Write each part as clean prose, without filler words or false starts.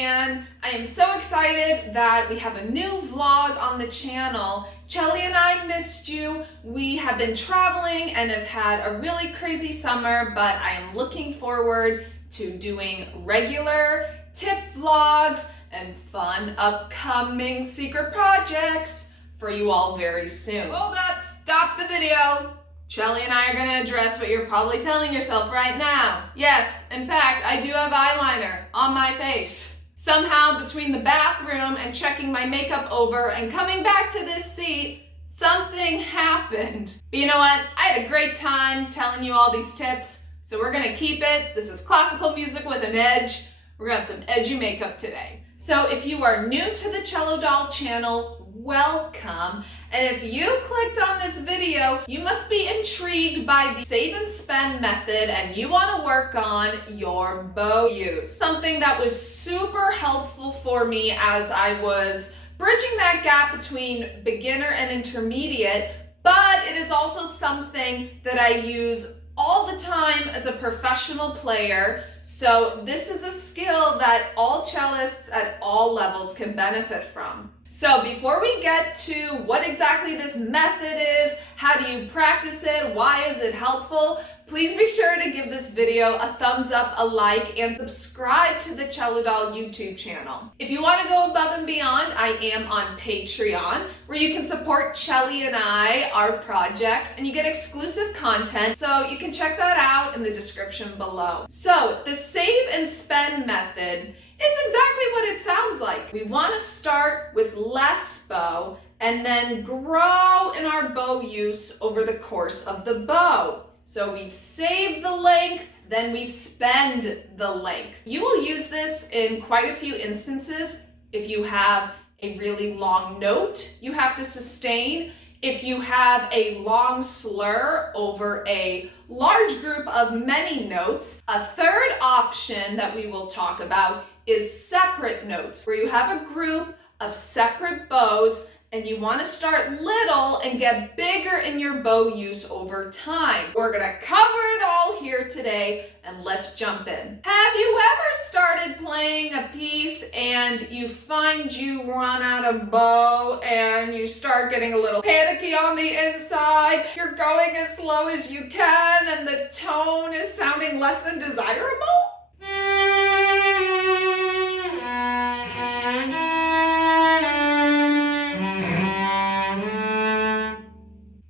and I am so excited that we have a new vlog on the channel. Chelly and I missed you. We have been traveling and have had a really crazy summer, but I am looking forward to doing regular tip vlogs and fun upcoming secret projects for you all very soon. Hold up, stop the video. Chelly and I are going to address what you're probably telling yourself right now. Yes, in fact, I do have eyeliner on my face. Somehow between the bathroom and checking my makeup over and coming back to this seat, something happened. But you know what? I had a great time telling you all these tips, so we're going to keep it. This is classical music with an edge. We're going to have some edgy makeup today. So if you are new to the Cello Doll channel, welcome. And if you clicked on this video, you must be intrigued by the save and spend method and you want to work on your bow use. Something that was super helpful for me as I was bridging that gap between beginner and intermediate, but it is also something that I use all the time as a professional player. So this is a skill that all cellists at all levels can benefit from. So before we get to what exactly this method is, how do you practice it, why is it helpful, please be sure to give this video a thumbs up, a like, and subscribe to the Cello Doll YouTube channel. If you want to go above and beyond, I am on Patreon, where you can support Chelly and I, our projects, and you get exclusive content, so you can check that out in the description below. So the save and spend method is exactly what it sounds like. We want to start with less bow and then grow in our bow use over the course of the bow. So we save the length, then we spend the length. You will use this in quite a few instances. If you have a really long note you have to sustain, if you have a long slur over a large group of many notes. A third option that we will talk about is separate notes, where you have a group of separate bows and you want to start little and get bigger in your bow use over time. We're going to cover it all here today, and let's jump in. Have you ever started playing a piece and you find you run out of bow and you start getting a little panicky on the inside? You're going as slow as you can and the tone is sounding less than desirable?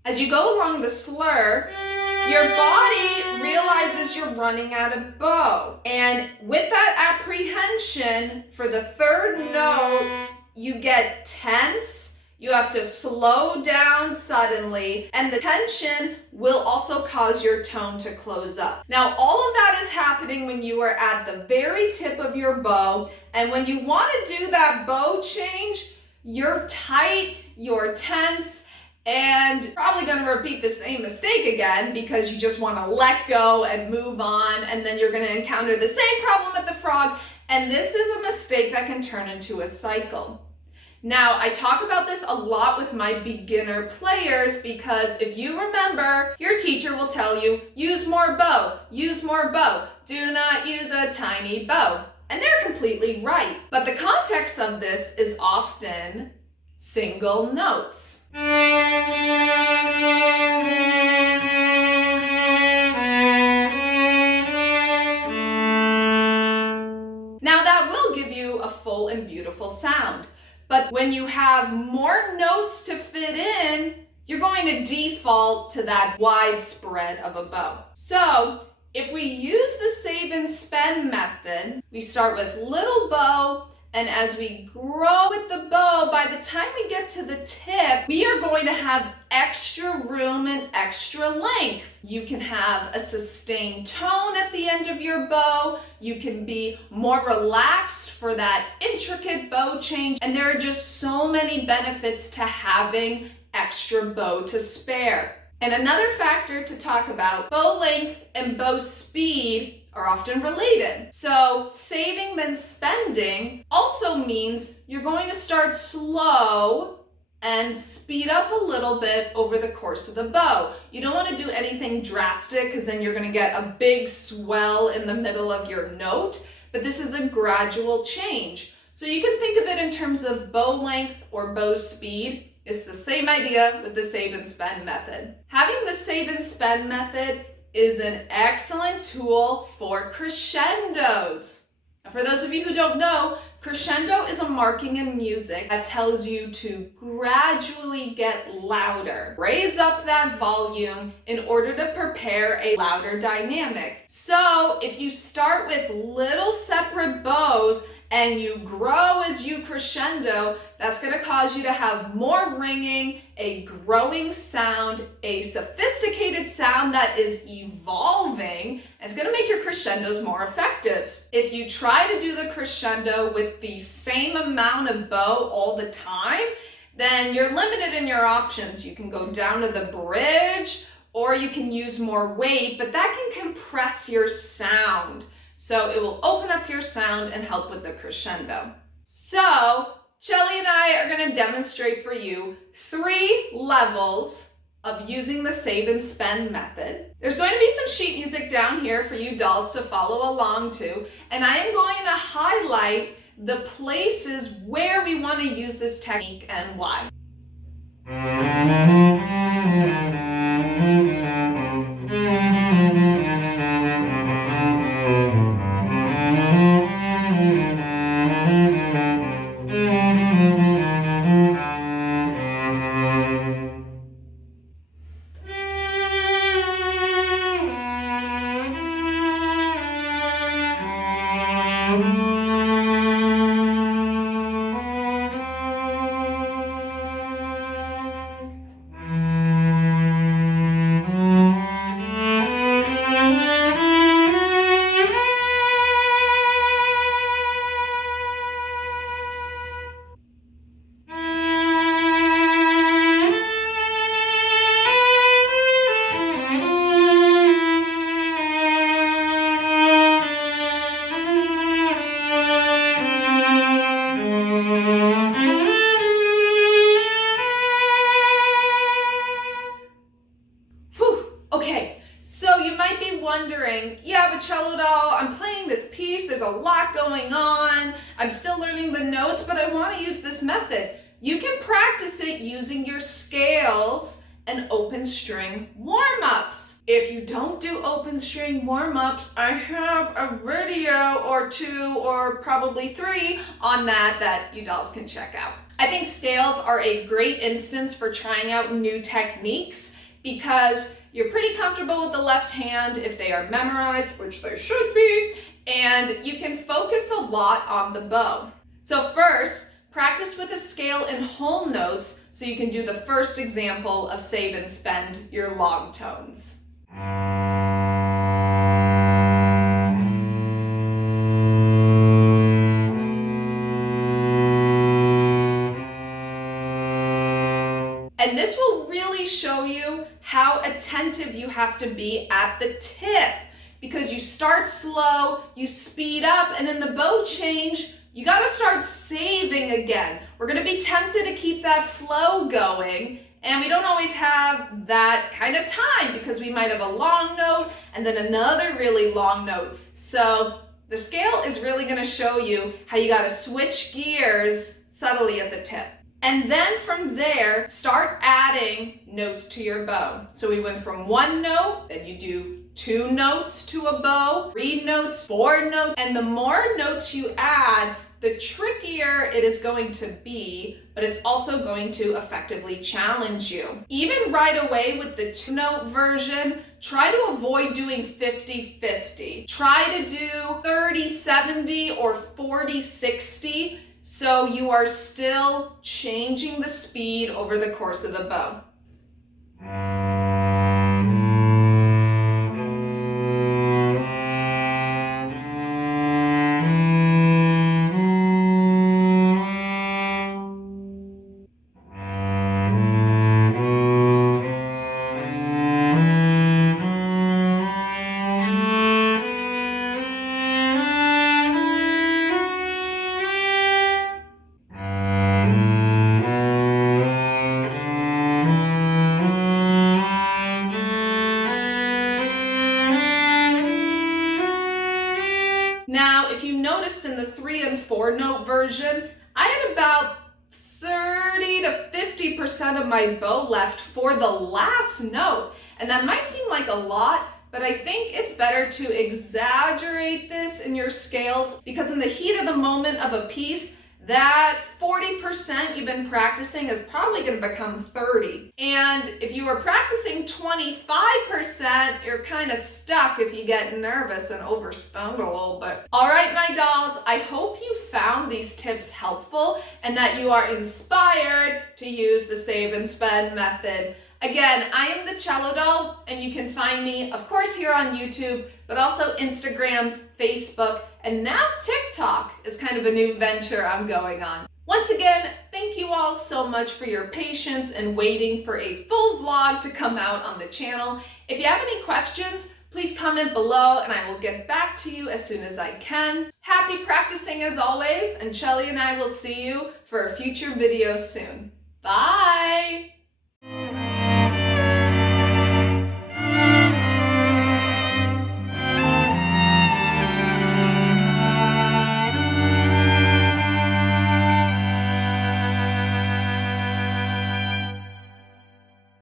As you go along the slur, your body realizes you're running out of bow. And with that apprehension, for the third note, you get tense. You have to slow down suddenly, and the tension will also cause your tone to close up. Now, all of that is happening when you are at the very tip of your bow, and when you want to do that bow change, you're tight, you're tense, and probably going to repeat the same mistake again because you just want to let go and move on, and then you're going to encounter the same problem at the frog, and this is a mistake that can turn into a cycle. Now, I talk about this a lot with my beginner players because if you remember, your teacher will tell you, use more bow, do not use a tiny bow. And they're completely right. But the context of this is often single notes. Now that will give you a full and beautiful sound, but when you have more notes to fit in, you're going to default to that wide spread of a bow. So if we use the save and spend method, we start with little bow, and as we grow with the bow, by the time we get to the tip, we are going to have extra room and extra length. You can have a sustained tone at the end of your bow. You can be more relaxed for that intricate bow change. And there are just so many benefits to having extra bow to spare. And another factor to talk about, bow length and bow speed are often related. So saving then spending also means you're going to start slow and speed up a little bit over the course of the bow. You don't want to do anything drastic because then you're going to get a big swell in the middle of your note. but this is a gradual change. So you can think of it in terms of bow length or bow speed. It's the same idea with the save and spend method. Having the save and spend method is an excellent tool for crescendos. Now, for those of you who don't know, crescendo is a marking in music that tells you to gradually get louder. Raise up that volume in order to prepare a louder dynamic. So if you start with little separate bows and you grow as you crescendo, that's going to cause you to have more ringing, a growing sound, a sophisticated sound that is evolving, and it's going to make your crescendos more effective. If you try to do the crescendo with the same amount of bow all the time, then you're limited in your options. You can go down to the bridge, or you can use more weight, but that can compress your sound. So it will open up your sound and help with the crescendo. So Shelly and I are going to demonstrate for you 3 levels of using the save and spend method. There's going to be some sheet music down here for you dolls to follow along to, and I am going to highlight the places where we want to use this technique and why. Okay, so you might be wondering, yeah, but Cello doll, I'm playing this piece, there's a lot going on, I'm still learning the notes, but I want to use this method. You can practice it using your scales and open string warm-ups. If you don't do open string warm-ups, I have a video or 2 or probably 3 on that you dolls can check out. I think scales are a great instance for trying out new techniques because you're pretty comfortable with the left hand if they are memorized, which they should be, and you can focus a lot on the bow. So first, practice with a scale in whole notes so you can do the first example of save and spend your long tones. And this will really show you how attentive you have to be at the tip, because you start slow, you speed up, and in the bow change, you gotta start saving again. We're gonna be tempted to keep that flow going, and we don't always have that kind of time because we might have a long note and then another really long note. So the scale is really gonna show you how you gotta switch gears subtly at the tip. And then from there, start adding notes to your bow. So we went from 1 note, then you do 2 notes to a bow, 3 notes, 4 notes, and the more notes you add, the trickier it is going to be, but it's also going to effectively challenge you. Even right away with the 2-note version, try to avoid doing 50-50. Try to do 30-70 or 40-60. So you are still changing the speed over the course of the bow. 4-note version, I had about 30 to 50% of my bow left for the last note. And that might seem like a lot, but I think it's better to exaggerate this in your scales, because in the heat of the moment of a piece, that 40% you've been practicing is probably going to become 30. And if you were practicing 25%, you're kind of stuck if you get nervous and overspend a little bit. All right, my dolls, I hope you found these tips helpful and that you are inspired to use the save and spend method. Again, I am the Cello Doll, and you can find me, of course, here on YouTube, but also Instagram, Facebook, and now TikTok is kind of a new venture I'm going on. Once again, thank you all so much for your patience and waiting for a full vlog to come out on the channel. If you have any questions, please comment below and I will get back to you as soon as I can. Happy practicing as always, and Chelly and I will see you for a future video soon. Bye!